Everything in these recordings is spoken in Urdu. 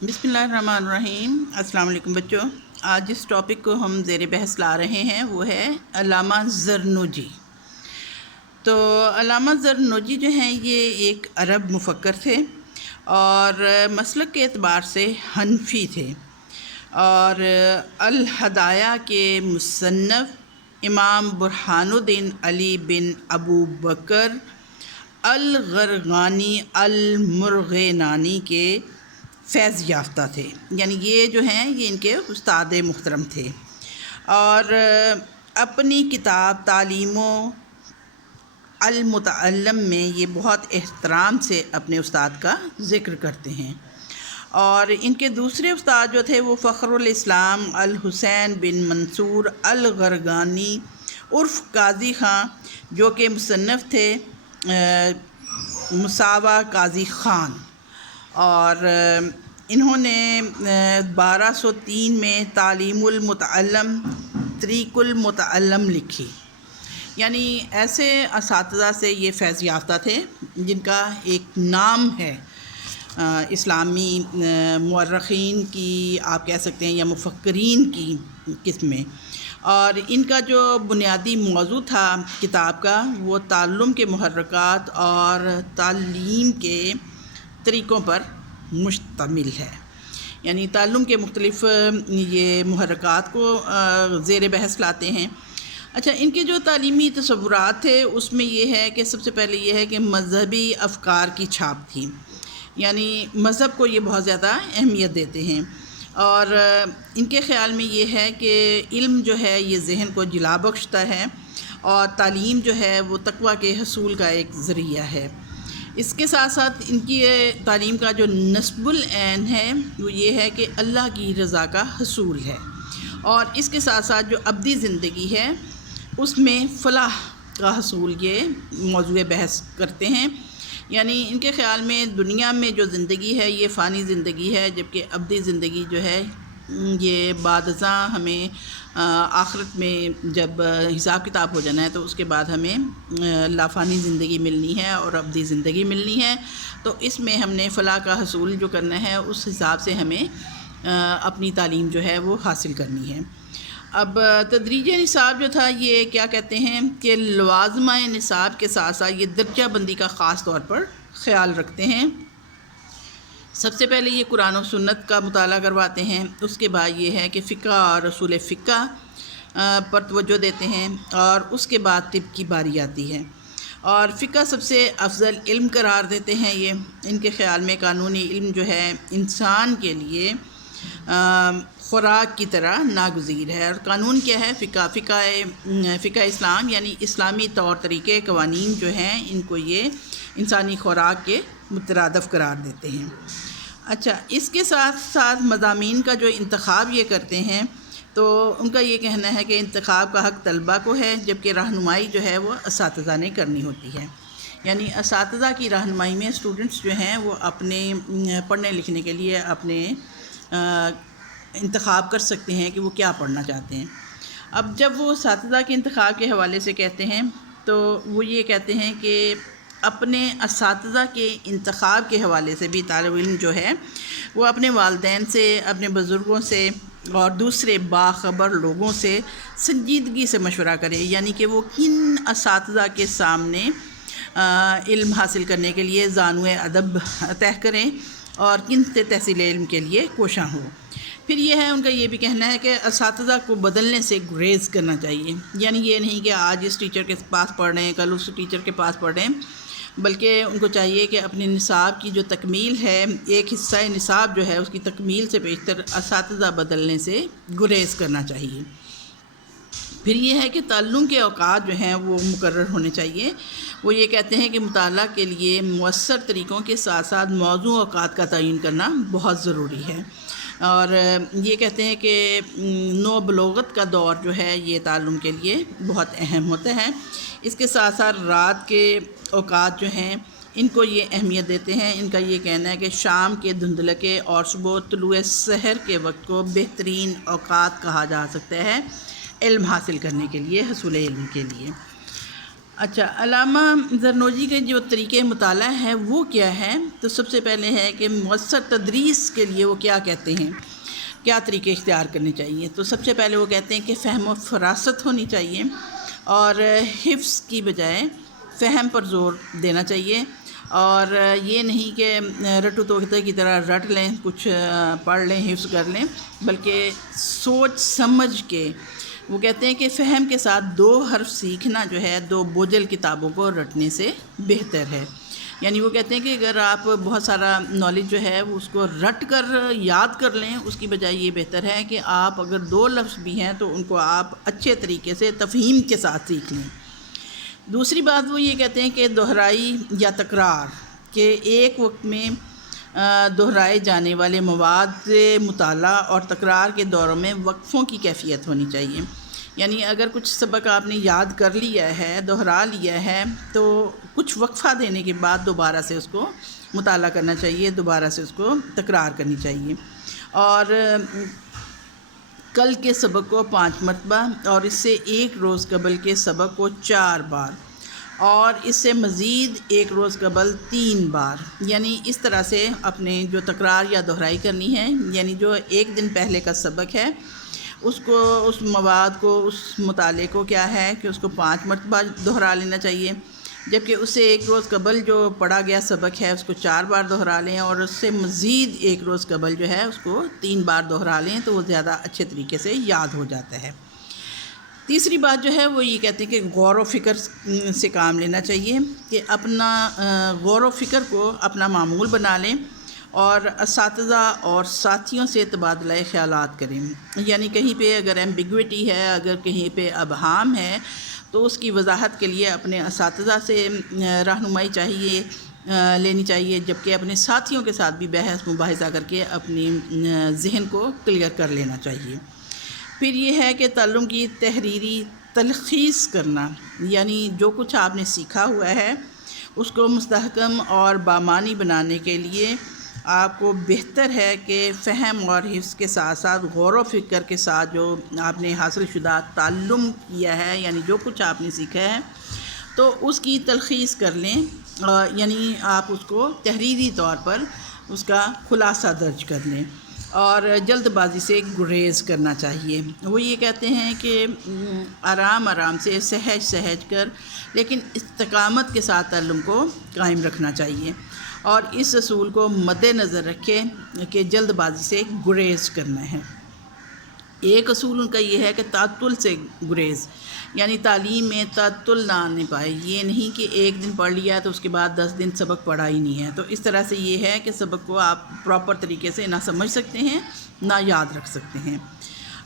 بسم اللہ الرحمن الرحیم۔ السلام علیکم بچوں، آج جس ٹاپک کو ہم زیر بحث لا رہے ہیں وہ ہے علامہ زرنوجی۔ تو علامہ زرنوجی جو ہیں یہ ایک عرب مفکر تھے اور مسلک کے اعتبار سے حنفی تھے، اور الہدایہ کے مصنف امام برہان الدین علی بن ابو بکر الغرغانی المرغینانی کے فیض یافتہ تھے، یعنی یہ جو ہیں یہ ان کے استاد محترم تھے، اور اپنی کتاب تعلیم و المتعلم میں یہ بہت احترام سے اپنے استاد کا ذکر کرتے ہیں۔ اور ان کے دوسرے استاد جو تھے وہ فخر الاسلام الحسین بن منصور الغرغانی عرف قاضی خان، جو کہ مصنف تھے مساوا قاضی خان، اور انہوں نے 1203 میں تعلیم المتعلم طریق المتعلم لکھی۔ یعنی ایسے اساتذہ سے یہ فیض یافتہ تھے جن کا ایک نام ہے اسلامی مورخین کی، آپ کہہ سکتے ہیں، یا مفکرین کی قسم میں۔ اور ان کا جو بنیادی موضوع تھا کتاب کا وہ تعلم کے محرکات اور تعلیم کے طریقوں پر مشتمل ہے، یعنی تعلم کے مختلف یہ محرکات کو زیر بحث لاتے ہیں۔ اچھا، ان کے جو تعلیمی تصورات تھے اس میں یہ ہے کہ سب سے پہلے یہ ہے کہ مذہبی افکار کی چھاپ تھی، یعنی مذہب کو یہ بہت زیادہ اہمیت دیتے ہیں، اور ان کے خیال میں یہ ہے کہ علم جو ہے یہ ذہن کو جلا بخشتا ہے، اور تعلیم جو ہے وہ تقویٰ کے حصول کا ایک ذریعہ ہے۔ اس کے ساتھ ساتھ ان کی تعلیم کا جو نصب العین ہے وہ یہ ہے کہ اللہ کی رضا کا حصول ہے، اور اس کے ساتھ ساتھ جو ابدی زندگی ہے اس میں فلاح کا حصول یہ موضوع بحث کرتے ہیں۔ یعنی ان کے خیال میں دنیا میں جو زندگی ہے یہ فانی زندگی ہے، جبکہ ابدی زندگی جو ہے یہ بعد ازاں ہمیں آخرت میں جب حساب کتاب ہو جانا ہے تو اس کے بعد ہمیں لافانی زندگی ملنی ہے اور ابدی زندگی ملنی ہے۔ تو اس میں ہم نے فلاح کا حصول جو کرنا ہے اس حساب سے ہمیں اپنی تعلیم جو ہے وہ حاصل کرنی ہے۔ اب تدریج نصاب جو تھا یہ کیا کہتے ہیں کہ لوازمہ نصاب کے ساتھ ساتھ یہ درجہ بندی کا خاص طور پر خیال رکھتے ہیں۔ سب سے پہلے یہ قرآن و سنت کا مطالعہ کرواتے ہیں، اس کے بعد یہ ہے کہ فقہ اور اصول فقہ پر توجہ دیتے ہیں، اور اس کے بعد طب کی باری آتی ہے، اور فقہ سب سے افضل علم قرار دیتے ہیں۔ یہ ان کے خیال میں قانونی علم جو ہے انسان کے لیے خوراک کی طرح ناگزیر ہے۔ اور قانون کیا ہے؟ فقہ اسلام، یعنی اسلامی طور طریقے قوانین جو ہیں ان کو یہ انسانی خوراک کے مترادف قرار دیتے ہیں۔ اچھا، اس کے ساتھ ساتھ مضامین کا جو انتخاب یہ کرتے ہیں تو ان کا یہ کہنا ہے کہ انتخاب کا حق طلبہ کو ہے، جبکہ رہنمائی جو ہے وہ اساتذہ نے کرنی ہوتی ہے۔ یعنی اساتذہ کی رہنمائی میں اسٹوڈنٹس جو ہیں وہ اپنے پڑھنے لکھنے کے لیے اپنے انتخاب کر سکتے ہیں کہ وہ کیا پڑھنا چاہتے ہیں۔ اب جب وہ اساتذہ کے انتخاب کے حوالے سے کہتے ہیں تو وہ یہ کہتے ہیں کہ اپنے اساتذہ کے انتخاب کے حوالے سے بھی طالب علم جو ہے وہ اپنے والدین سے، اپنے بزرگوں سے اور دوسرے باخبر لوگوں سے سنجیدگی سے مشورہ کرے، یعنی کہ وہ کن اساتذہ کے سامنے علم حاصل کرنے کے لیے زانو ادب طے کریں اور کن سے تحصیل علم کے لیے کوشاں ہوں۔ پھر یہ ہے ان کا یہ بھی کہنا ہے کہ اساتذہ کو بدلنے سے گریز کرنا چاہیے، یعنی یہ نہیں کہ آج اس ٹیچر کے پاس پڑھ رہے ہیں کل اس ٹیچر کے پاس پڑھ رہے ہیں، بلکہ ان کو چاہیے کہ اپنے نصاب کی جو تکمیل ہے، ایک حصہ نصاب جو ہے اس کی تکمیل سے بیشتر اساتذہ بدلنے سے گریز کرنا چاہیے۔ پھر یہ ہے کہ تعلم کے اوقات جو ہیں وہ مقرر ہونے چاہیے۔ وہ یہ کہتے ہیں کہ مطالعہ کے لیے مؤثر طریقوں کے ساتھ ساتھ موضوع اوقات کا تعین کرنا بہت ضروری ہے، اور یہ کہتے ہیں کہ نوبلوغت کا دور جو ہے یہ تعلم کے لیے بہت اہم ہوتا ہے۔ اس کے ساتھ ساتھ رات کے اوقات جو ہیں ان کو یہ اہمیت دیتے ہیں۔ ان کا یہ کہنا ہے کہ شام کے دھندلکے اور صبح طلوع سحر کے وقت کو بہترین اوقات کہا جا سکتا ہے علم حاصل کرنے کے لیے، حصول علم کے لیے۔ اچھا، علامہ زرنوجی کے جو طریقۂ مطالعہ ہے وہ کیا ہے؟ تو سب سے پہلے ہے کہ مؤثر تدریس کے لیے وہ کیا کہتے ہیں، کیا طریقے اختیار کرنے چاہیے؟ تو سب سے پہلے وہ کہتے ہیں کہ فہم و فراست ہونی چاہیے، اور حفظ کی بجائے فہم پر زور دینا چاہیے، اور یہ نہیں کہ رٹو توتے کی طرح رٹ لیں، کچھ پڑھ لیں، حفظ کر لیں، بلکہ سوچ سمجھ کے. وہ کہتے ہیں کہ فہم کے ساتھ 2 حرف سیکھنا جو ہے 2 بوجھل کتابوں کو رٹنے سے بہتر ہے. یعنی وہ کہتے ہیں کہ اگر آپ بہت سارا نالج جو ہے وہ اس کو رٹ کر یاد کر لیں، اس کی بجائے یہ بہتر ہے کہ آپ اگر 2 لفظ بھی ہیں تو ان کو آپ اچھے طریقے سے تفہیم کے ساتھ سیکھ لیں. دوسری بات وہ یہ کہتے ہیں کہ دہرائی یا تکرار کہ ایک وقت میں دہرائے جانے والے مواد مطالعہ اور تکرار کے دوروں میں وقفوں کی کیفیت ہونی چاہیے. یعنی اگر کچھ سبق آپ نے یاد کر لیا ہے، دہرا لیا ہے، تو کچھ وقفہ دینے کے بعد دوبارہ سے اس کو مطالعہ کرنا چاہیے، دوبارہ سے اس کو تکرار کرنی چاہیے. اور کل کے سبق کو 5 مرتبہ، اور اس سے 1 روز قبل کے سبق کو 4 بار، اور اس سے مزید 1 روز قبل 3 بار. یعنی اس طرح سے اپنے جو تکرار یا دہرائی کرنی ہے، یعنی جو 1 دن پہلے کا سبق ہے اس کو، اس مواد کو، اس مطالعے کو کیا ہے کہ اس کو 5 مرتبہ دہرا لینا چاہیے، جبکہ اس سے 1 روز قبل جو پڑھا گیا سبق ہے اس کو 4 بار دہرا لیں، اور اس سے مزید 1 روز قبل جو ہے اس کو 3 بار دہرا لیں، تو وہ زیادہ اچھے طریقے سے یاد ہو جاتا ہے. تیسری بات جو ہے وہ یہ کہتے ہیں کہ غور و فکر سے کام لینا چاہیے، کہ اپنا غور و فکر کو اپنا معمول بنا لیں، اور اساتذہ اور ساتھیوں سے تبادلہ خیالات کریں. یعنی کہیں پہ اگر ایمبیگوٹی ہے، اگر کہیں پہ ابہام ہے، تو اس کی وضاحت کے لیے اپنے اساتذہ سے رہنمائی لینی چاہیے، جبکہ اپنے ساتھیوں کے ساتھ بھی بحث مباحثہ کر کے اپنی ذہن کو کلیئر کر لینا چاہیے. پھر یہ ہے کہ تعلم کی تحریری تلخیص کرنا، یعنی جو کچھ آپ نے سیکھا ہوا ہے اس کو مستحکم اور بامعنی بنانے کے لیے آپ کو بہتر ہے کہ فہم اور حفظ کے ساتھ ساتھ غور و فکر کے ساتھ جو آپ نے حاصل شدہ تعلم کیا ہے، یعنی جو کچھ آپ نے سیکھا ہے، تو اس کی تلخیص کر لیں، یعنی آپ اس کو تحریری طور پر اس کا خلاصہ درج کر لیں، اور جلد بازی سے گریز کرنا چاہیے. وہ یہ کہتے ہیں کہ آرام آرام سے سہج کر لیکن استقامت کے ساتھ تعلم کو قائم رکھنا چاہیے، اور اس اصول کو مد نظر رکھے کہ جلد بازی سے گریز کرنا ہے. ایک اصول ان کا یہ ہے کہ تعطل سے گریز، یعنی تعلیم میں تعطل نہ آنے پائے. یہ نہیں کہ 1 دن پڑھ لیا تو اس کے بعد 10 دن سبق پڑھا ہی نہیں ہے، تو اس طرح سے یہ ہے کہ سبق کو آپ پراپر طریقے سے نہ سمجھ سکتے ہیں، نہ یاد رکھ سکتے ہیں.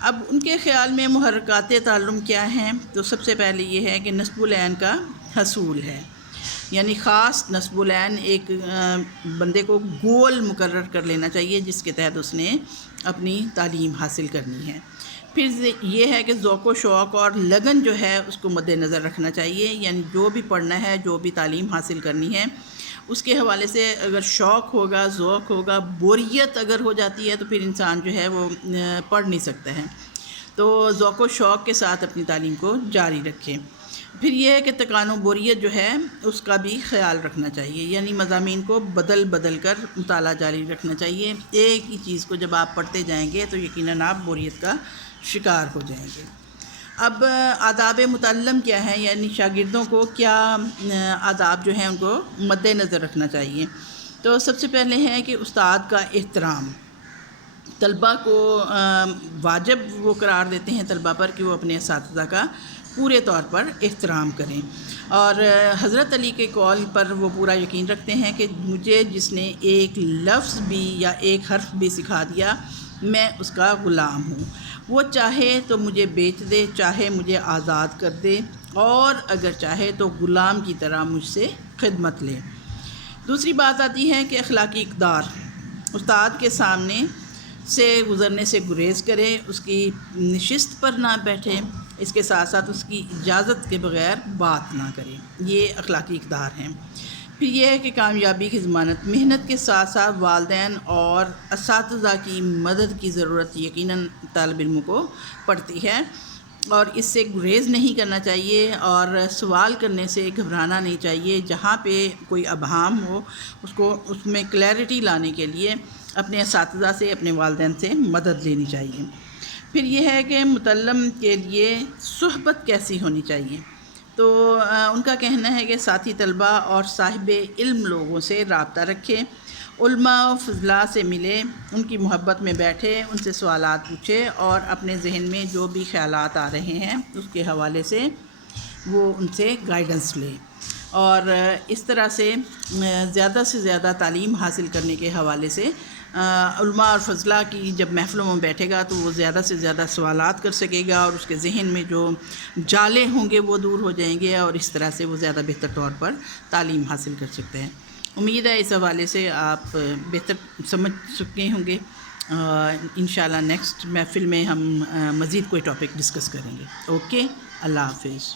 اب ان کے خیال میں محرکات تعلم کیا ہیں؟ تو سب سے پہلے یہ ہے کہ نصب العین کا حصول ہے، یعنی خاص نصب العین ایک بندے کو گول مقرر کر لینا چاہیے جس کے تحت اس نے اپنی تعلیم حاصل کرنی ہے. پھر یہ ہے کہ ذوق و شوق اور لگن جو ہے اس کو مد نظر رکھنا چاہیے، یعنی جو بھی پڑھنا ہے، جو بھی تعلیم حاصل کرنی ہے، اس کے حوالے سے اگر شوق ہوگا، ذوق ہوگا، بوریت اگر ہو جاتی ہے تو پھر انسان جو ہے وہ پڑھ نہیں سکتا ہے. تو ذوق و شوق کے ساتھ اپنی تعلیم کو جاری رکھیں. پھر یہ ہے کہ تکان و بوریت جو ہے اس کا بھی خیال رکھنا چاہیے، یعنی مضامین کو بدل کر مطالعہ جاری رکھنا چاہیے. ایک ہی چیز کو جب آپ پڑھتے جائیں گے تو یقیناً آپ بوریت کا شکار ہو جائیں گے. اب آداب متعلم کیا ہے، یعنی شاگردوں کو کیا آداب جو ہیں ان کو مد نظر رکھنا چاہیے. تو سب سے پہلے ہے کہ استاد کا احترام. طلبہ کو واجب وہ قرار دیتے ہیں طلبہ پر کہ وہ اپنے اساتذہ کا پورے طور پر احترام کریں، اور حضرت علی کے قول پر وہ پورا یقین رکھتے ہیں کہ مجھے جس نے 1 لفظ بھی یا 1 حرف بھی سکھا دیا میں اس کا غلام ہوں. وہ چاہے تو مجھے بیچ دے، چاہے مجھے آزاد کر دے، اور اگر چاہے تو غلام کی طرح مجھ سے خدمت لے. دوسری بات آتی ہے کہ اخلاقی اقدار. استاد کے سامنے سے گزرنے سے گریز کرے، اس کی نشست پر نہ بیٹھے، اس کے ساتھ ساتھ اس کی اجازت کے بغیر بات نہ کرے. یہ اخلاقی اقدار ہیں. پھر یہ ہے کہ کامیابی کی ضمانت. محنت کے ساتھ ساتھ والدین اور اساتذہ کی مدد کی ضرورت یقیناً طالب علم کو پڑتی ہے. اور اس سے گریز نہیں کرنا چاہیے اور سوال کرنے سے گھبرانا نہیں چاہیے. جہاں پہ کوئی ابہام ہو اس میں کلیئرٹی لانے کے لیے اپنے اساتذہ سے اپنے والدین سے مدد لینی چاہیے. پھر یہ ہے کہ متعلم کے لیے صحبت کیسی ہونی چاہیے. تو ان کا کہنا ہے کہ ساتھی طلباء اور صاحب علم لوگوں سے رابطہ رکھے، علماء و فضلاء سے ملے، ان کی محبت میں بیٹھے، ان سے سوالات پوچھے اور اپنے ذہن میں جو بھی خیالات آ رہے ہیں اس کے حوالے سے وہ ان سے گائیڈنس لے. اور اس طرح سے زیادہ تعلیم حاصل کرنے کے حوالے سے علماء اور فضلاء کی جب محفلوں میں بیٹھے گا تو وہ زیادہ سے زیادہ سوالات کر سکے گا اور اس کے ذہن میں جو جالے ہوں گے وہ دور ہو جائیں گے اور اس طرح سے وہ زیادہ بہتر طور پر تعلیم حاصل کر سکتے ہیں. امید ہے اس حوالے سے آپ بہتر سمجھ سکے ہوں گے. انشاءاللہ نیکسٹ محفل میں ہم مزید کوئی ٹاپک ڈسکس کریں گے. اوکے، اللہ حافظ.